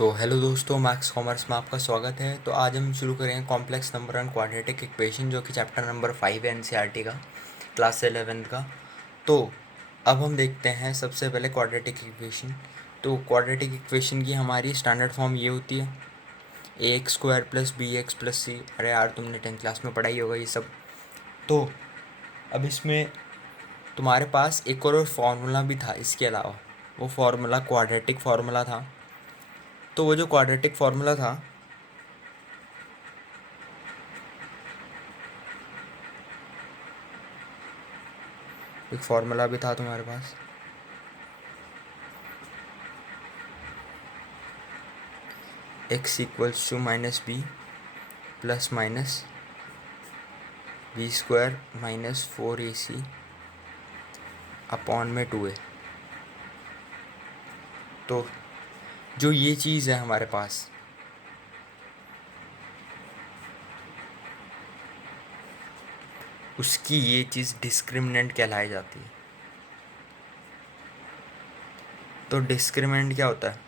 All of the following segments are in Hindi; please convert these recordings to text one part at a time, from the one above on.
तो हेलो दोस्तों, मैथ्स कॉमर्स में आपका स्वागत है। तो आज हम शुरू करेंगे complex number and quadratic equation, जो कि चैप्टर नंबर 5 है एनसीईआरटी का, क्लास 11 का। तो अब हम देखते हैं सबसे पहले क्वाड्रेटिक इक्वेशन। तो क्वाड्रेटिक इक्वेशन की हमारी स्टैंडर्ड फॉर्म ये होती है a x square plus b x plus c. अरे यार, तुमने 10th क्लास में पढ़ाई होगा ये सब। तो अब इसमें तुम्हारे पास एक और फार्मूला भी था इसके अलावा। वो फार्मूला क्वाड्रेटिक फार्मूला था। तो वो जो क्वाड्रेटिक फार्मूला था, एक फार्मूला भी था तुम्हारे पास, x equals to minus b plus minus b square minus 4ac upon में 2a। तो जो ये चीज़ है हमारे पास, उसकी ये चीज़ डिस्क्रिमिनेंट कहलाई जाती है। तो डिस्क्रिमिनेंट क्या होता है?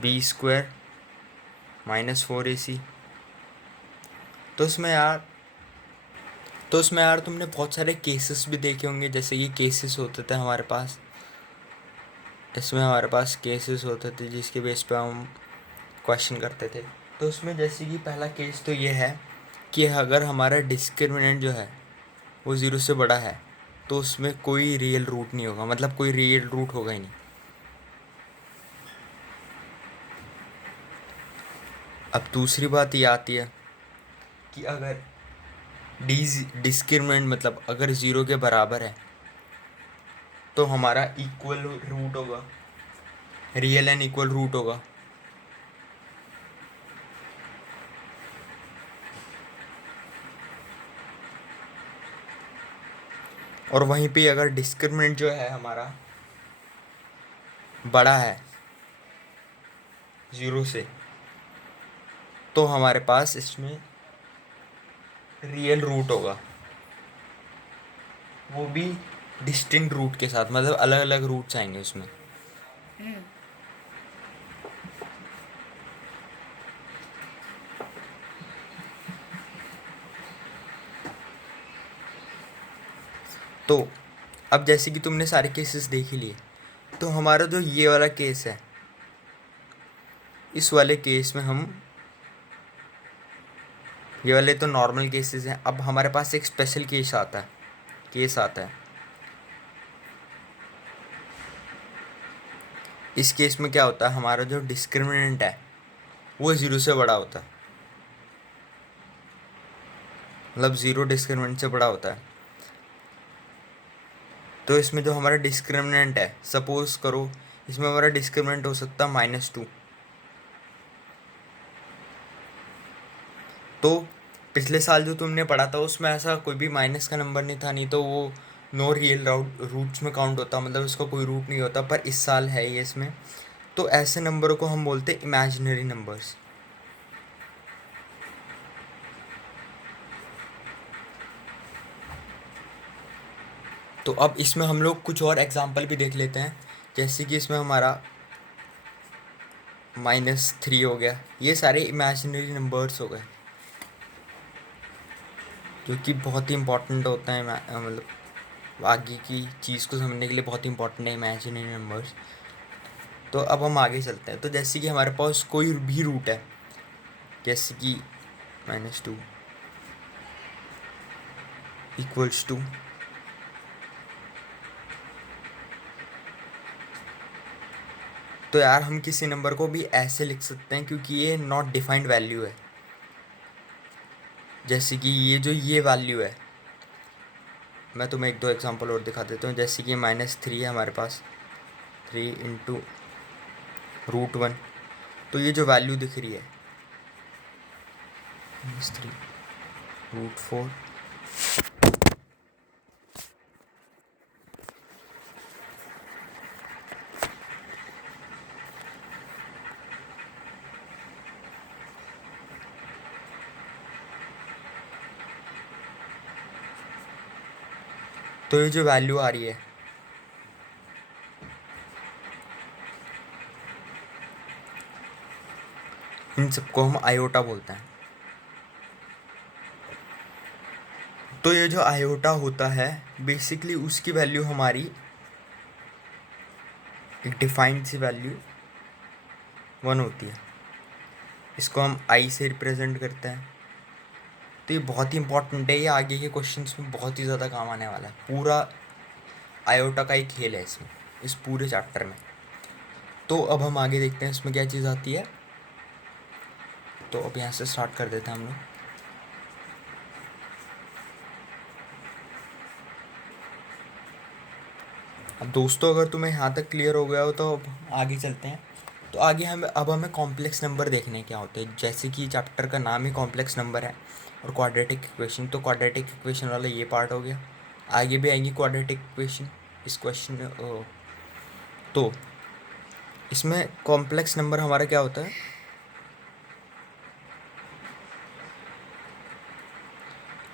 B square minus 4ac। तो उसमें यार तुमने बहुत सारे केसेस भी देखे होंगे। जैसे ये केसेस होते थे हमारे पास, इसमें हमारे पास केसेस होते थे जिसके बेस पे हम क्वेश्चन करते थे। तो उसमें जैसे कि पहला केस तो ये है कि अगर हमारा डिस्क्रिमिनेंट जो है वो ज़ीरो से बड़ा है, तो उसमें कोई रियल रूट नहीं होगा, मतलब कोई रियल रूट होगा ही नहीं। अब दूसरी बात ये आती है कि अगर डी डिस्क्रिमिनेंट मतलब अगर ज़ीरो के बराबर है, तो हमारा इक्वल रूट होगा, रियल एंड इक्वल रूट होगा। और वहीं पे अगर डिस्क्रिमिनेंट जो है हमारा बड़ा है ज़ीरो से, तो हमारे पास इसमें रियल रूट होगा, वो भी डिस्टिंक्ट रूट के साथ, मतलब अलग अलग रूट्स आएंगे उसमें। तो अब जैसे कि तुमने सारे केसेस देख ही लिए, तो हमारा जो ये वाला केस है, इस वाले केस में हम, ये वाले तो नॉर्मल केसेस हैं। अब हमारे पास एक स्पेशल केस आता है। इस केस में क्या होता है, हमारा जो डिस्क्रिमिनेंट है वो ज़ीरो से बड़ा होता है, मतलब ज़ीरो डिस्क्रिमिनेंट से बड़ा होता है। तो इसमें जो हमारा डिस्क्रिमिनेंट है, सपोज करो इसमें हमारा डिस्क्रिमिनेंट हो सकता है -2। तो पिछले साल जो तुमने पढ़ा था उसमें ऐसा कोई भी माइनस का नंबर नहीं था, नहीं तो वो नो रियल रूट्स में काउंट होता, मतलब इसका कोई रूट नहीं होता। पर इस साल है ये इसमें। तो ऐसे नंबरों को हम बोलते हैं इमेजिनरी नंबर्स। तो अब इसमें हम लोग कुछ और एग्जांपल भी देख लेते हैं। जैसे कि इसमें हमारा -3 हो गया, ये सारे इमेजिनरी नंबर्स हो गए, जो कि बहुत ही इंपॉर्टेंट होता है, मतलब आगे की चीज़ को समझने के लिए बहुत ही इंपॉर्टेंट है इमेजिनरी नंबर्स। तो अब हम आगे चलते हैं। तो जैसे कि हमारे पास कोई भी रूट है, जैसे कि -2 इक्वल्स टू, तो यार हम किसी नंबर को भी ऐसे लिख सकते हैं क्योंकि ये नॉट डिफाइंड वैल्यू है। जैसे कि ये वैल्यू है, मैं तुम्हें एक दो एग्जांपल और दिखा देता हूँ। जैसे कि -3 है हमारे पास, 3 इंटू √1। तो ये जो वैल्यू दिख रही है -3 √4, तो ये जो वैल्यू आ रही है इन सबको हम आयोटा बोलते हैं। तो ये जो आयोटा होता है बेसिकली उसकी वैल्यू हमारी एक डिफाइंड सी वैल्यू 1 होती है। इसको हम आई से रिप्रेजेंट करते हैं। तो ये बहुत ही इंपॉर्टेंट है, ये आगे के क्वेश्चंस में बहुत ही ज़्यादा काम आने वाला है। पूरा आयोटा का ही खेल है इसमें, इस पूरे चैप्टर में। तो अब हम आगे देखते हैं इसमें क्या चीज़ आती है। तो अब यहाँ से स्टार्ट कर देते हैं हम लोग। अब दोस्तों अगर तुम्हें यहाँ तक क्लियर हो गया हो तो अब आगे चलते हैं। तो आगे हमें कॉम्प्लेक्स नंबर देखने क्या होते हैं। जैसे कि चैप्टर का नाम ही कॉम्प्लेक्स नंबर है और क्वाड्रेटिक इक्वेशन, तो क्वाड्रेटिक इक्वेशन वाला ये पार्ट हो गया। आगे भी आएंगी क्वाड्रेटिक इक्वेशन इस क्वेश्चन में। तो इसमें कॉम्प्लेक्स नंबर हमारा क्या होता है।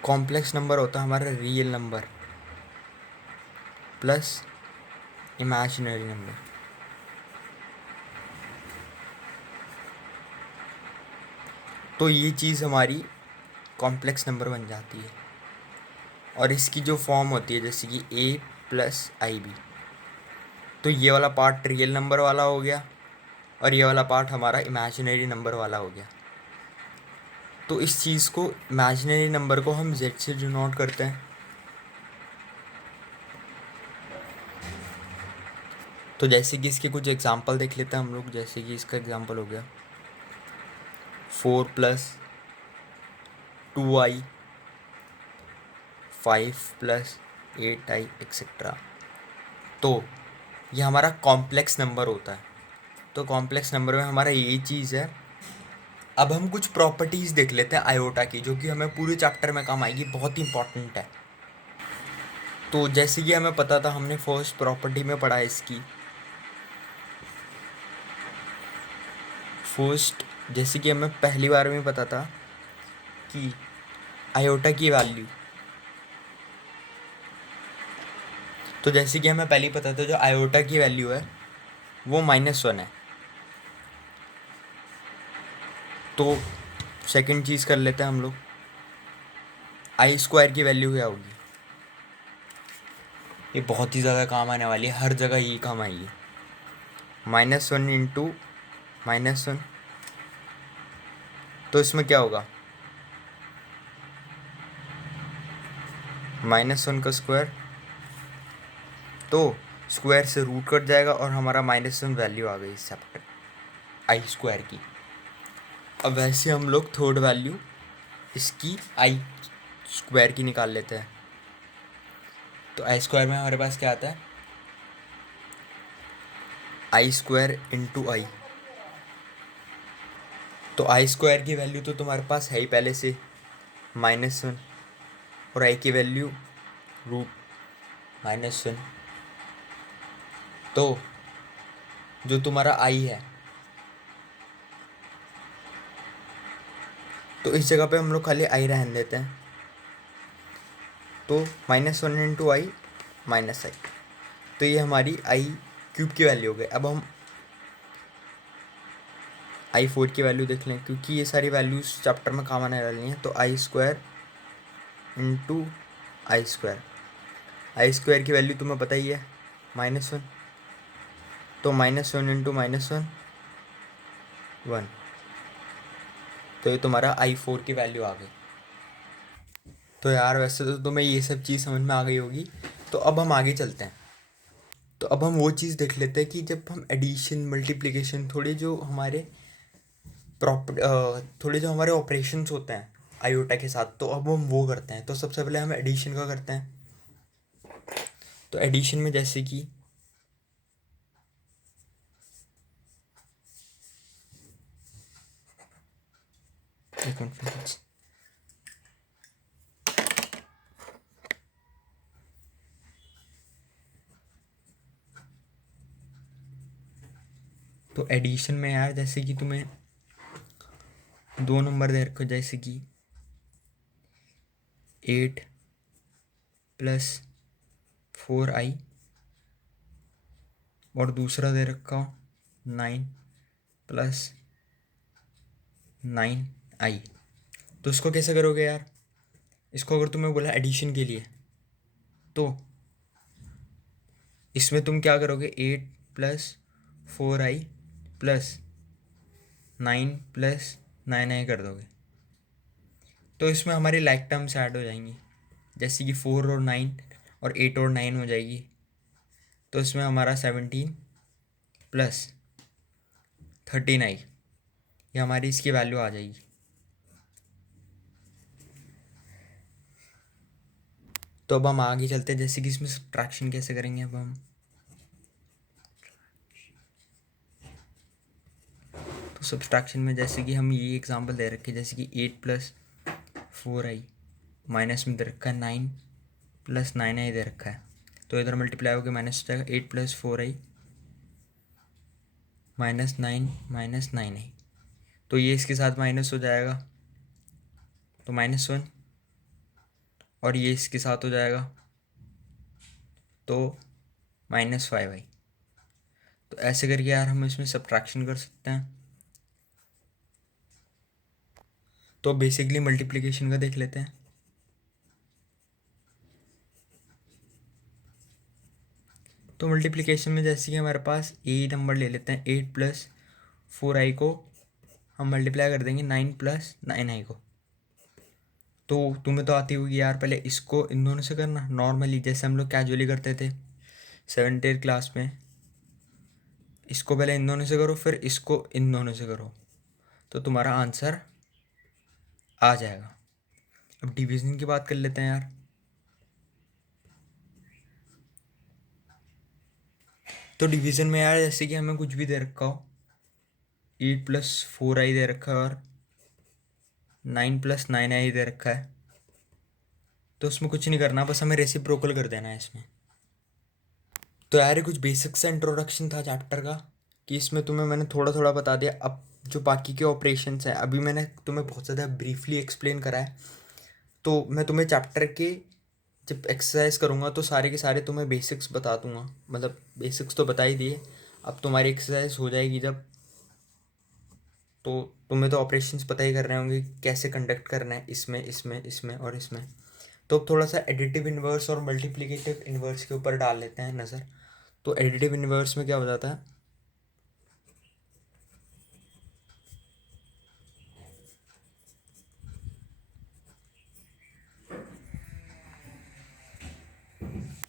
कॉम्प्लेक्स नंबर होता है हमारा real number plus imaginary number. तो ये चीज़ हमारी कॉम्प्लेक्स नंबर बन जाती है। और इसकी जो फॉर्म होती है जैसे कि a प्लस आई बी, तो ये वाला पार्ट रियल नंबर वाला हो गया और ये वाला पार्ट हमारा इमेजिनरी नंबर वाला हो गया। तो इस चीज़ को इमेजिनरी नंबर को हम z से डिनोट करते हैं। तो जैसे कि इसके कुछ एग्जांपल देख लेते हैं हम लोग। जैसे कि इसका एग्जांपल हो गया 4 plus 2i, 5 plus 8i etcetera. तो ये हमारा कॉम्प्लेक्स नंबर होता है। तो कॉम्प्लेक्स नंबर में हमारा ये चीज़ है। अब हम कुछ प्रॉपर्टीज़ देख लेते हैं आयोटा की, जो कि हमें पूरे चैप्टर में काम आएगी, बहुत ही इंपॉर्टेंट है। तो जैसे कि हमें पता था, हमने फर्स्ट प्रॉपर्टी में पढ़ा है इसकी। फर्स्ट जैसे कि हमें पहली बार में पता था कि आयोटा की वैल्यू, तो जैसे कि हमें पहले ही पता था जो आयोटा की वैल्यू है वो -1 है। तो सेकंड चीज़ कर लेते हैं हम लोग, आई स्क्वायर की वैल्यू क्या होगी। ये बहुत ही ज़्यादा काम आने वाली है, हर जगह ये काम आएगी। -1 इंटू -1, तो इसमें क्या होगा, -1 का स्क्वायर, तो स्क्वायर से रूट कट जाएगा और हमारा -1 वैल्यू आ गई इस चैप्टर आई स्क्वायर की। अब वैसे हम लोग थर्ड वैल्यू इसकी आई स्क्वायर की निकाल लेते हैं। तो आई स्क्वायर में हमारे पास क्या आता है, आई स्क्वायर इंटू आई। तो आई स्क्वायर की वैल्यू तो तुम्हारे पास है ही पहले से -1, और आई की वैल्यू √-1। तो जो तुम्हारा आई है, तो इस जगह पे हम लोग खाली आई रहने देते हैं। तो -1 इंटू आई माइनस आई, तो ये हमारी आई क्यूब की वैल्यू हो गई। अब हम i4 की वैल्यू देख लें, क्योंकि ये सारी वैल्यूज चैप्टर में काम आने वाली हैं। तो आई स्क्वायर इंटू आई स्क्वायर, आई स्क्वायर की वैल्यू तुम्हें पता ही है -1, तो -1 इंटू -1 1, तो ये तुम्हारा i4 की वैल्यू आ गई। तो यार वैसे तो तुम्हें ये सब चीज़ समझ में आ गई होगी। तो अब हम आगे चलते हैं। तो अब हम वो चीज़ देख लेते हैं कि जब हम एडिशन मल्टीप्लिकेशन थोड़े जो हमारे ऑपरेशंस होते हैं आयोटा के साथ, तो अब हम वो करते हैं। तो सबसे पहले हम एडिशन का करते हैं। तो एडिशन में जैसे कि एक मिनट फ्रेंड्स, तो एडिशन में यार जैसे कि तुम्हें 2 नंबर दे रखो, जैसे कि 8 प्लस 4i, और दूसरा दे रखा 9 प्लस 9i। तो इसको कैसे करोगे यार? इसको अगर तुम्हें बोला एडिशन के लिए तो इसमें तुम क्या करोगे, 8 + 4i + 9 + 9i कर दोगे। तो इसमें हमारी लाइक टर्म्स ऐड हो जाएंगी, जैसे कि 4 और 9 और 8 और 9 हो जाएगी। तो इसमें हमारा 17 + 13i, ये हमारी इसकी वैल्यू आ जाएगी। तो अब हम आगे चलते हैं, जैसे कि इसमें सब्ट्रैक्शन कैसे करेंगे। अब हम तो सब्ट्रैक्शन में जैसे कि हम ये एग्जांपल दे रखे, जैसे कि 8 + 4i माइनस में दे रखा है 9 + 9i दे रखा है। तो इधर मल्टीप्लाई होकर माइनस हो जाएगा, 8 + 4i -9 - 9i। तो ये इसके साथ माइनस हो जाएगा, तो -1, और ये इसके साथ हो जाएगा तो -5i। तो ऐसे करके यार हम इसमें सब्ट्रैक्शन कर सकते हैं। तो बेसिकली मल्टीप्लिकेशन का देख लेते हैं। तो मल्टीप्लिकेशन में जैसे कि हमारे पास ए नंबर ले लेते हैं, 8 + 4i को हम मल्टीप्लाई कर देंगे 9 + 9i को। तो तुम्हें तो आती होगी यार, पहले इसको इन दोनों से करना नॉर्मली, जैसे हम लोग कैजुअली करते थे 7th क्लास में। इसको पहले इन दोनों से करो, फिर इसको इन दोनों से करो, तो तुम्हारा आंसर आ जाएगा। अब डिवीज़न की बात कर लेते हैं यार। तो डिवीज़न में यार जैसे कि हमें कुछ भी दे रखा हो, 8 + 4i दे रखा है और 9 + 9i दे रखा है, तो उसमें कुछ नहीं करना, बस हमें रेसिप्रोकल कर देना है इसमें। तो यार ये कुछ बेसिक सा इंट्रोडक्शन था चैप्टर का, कि इसमें तुम्हें मैंने थोड़ा थोड़ा बता दिया। अब जो बाकी के ऑपरेशंस हैं, अभी मैंने तुम्हें बहुत ज़्यादा ब्रीफली एक्सप्लेन करा है। तो मैं तुम्हें चैप्टर के जब एक्सरसाइज करूँगा तो सारे के सारे तुम्हें बेसिक्स बता दूंगा, मतलब बेसिक्स तो बता ही दिए। अब तुम्हारी एक्सरसाइज हो जाएगी जब, तो तुम्हें तो ऑपरेशंस पता ही कर रहे होंगे कैसे कंडक्ट करना है इसमें इसमें इसमें और इसमें। तो अब थोड़ा सा एडिटिव इन्वर्स और मल्टीप्लिकेटिव इन्वर्स के ऊपर डाल लेते हैं नज़र। तो एडिटिव इन्वर्स में क्या हो जाता है,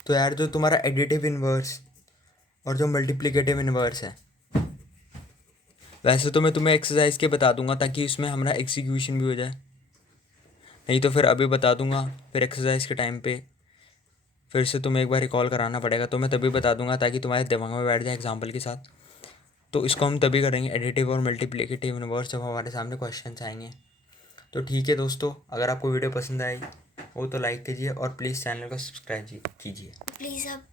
तो यार जो तुम्हारा एडिटिव इन्वर्स और जो मल्टीप्लिकेटिव इन्वर्स है, वैसे तो मैं तुम्हें एक्सरसाइज के बता दूंगा ताकि उसमें हमारा एग्जीक्यूशन भी हो जाए, नहीं तो फिर अभी बता दूंगा, फिर एक्सरसाइज के टाइम पे फिर से तुम्हें एक बार रिकॉल कराना पड़ेगा। तो मैं तभी बता दूंगा ताकि तुम्हारे दिमाग में बैठ जाए एग्जाम्पल के साथ। तो इसको हम तभी करेंगे एडिटिव और मल्टीप्लिकेटिव इन्वर्स जब हमारे सामने क्वेश्चन आएंगे। तो ठीक है दोस्तों, अगर आपको वीडियो पसंद आई हो तो लाइक कीजिए और प्लीज़ चैनल को सब्सक्राइब कीजिए। प्लीज़ आप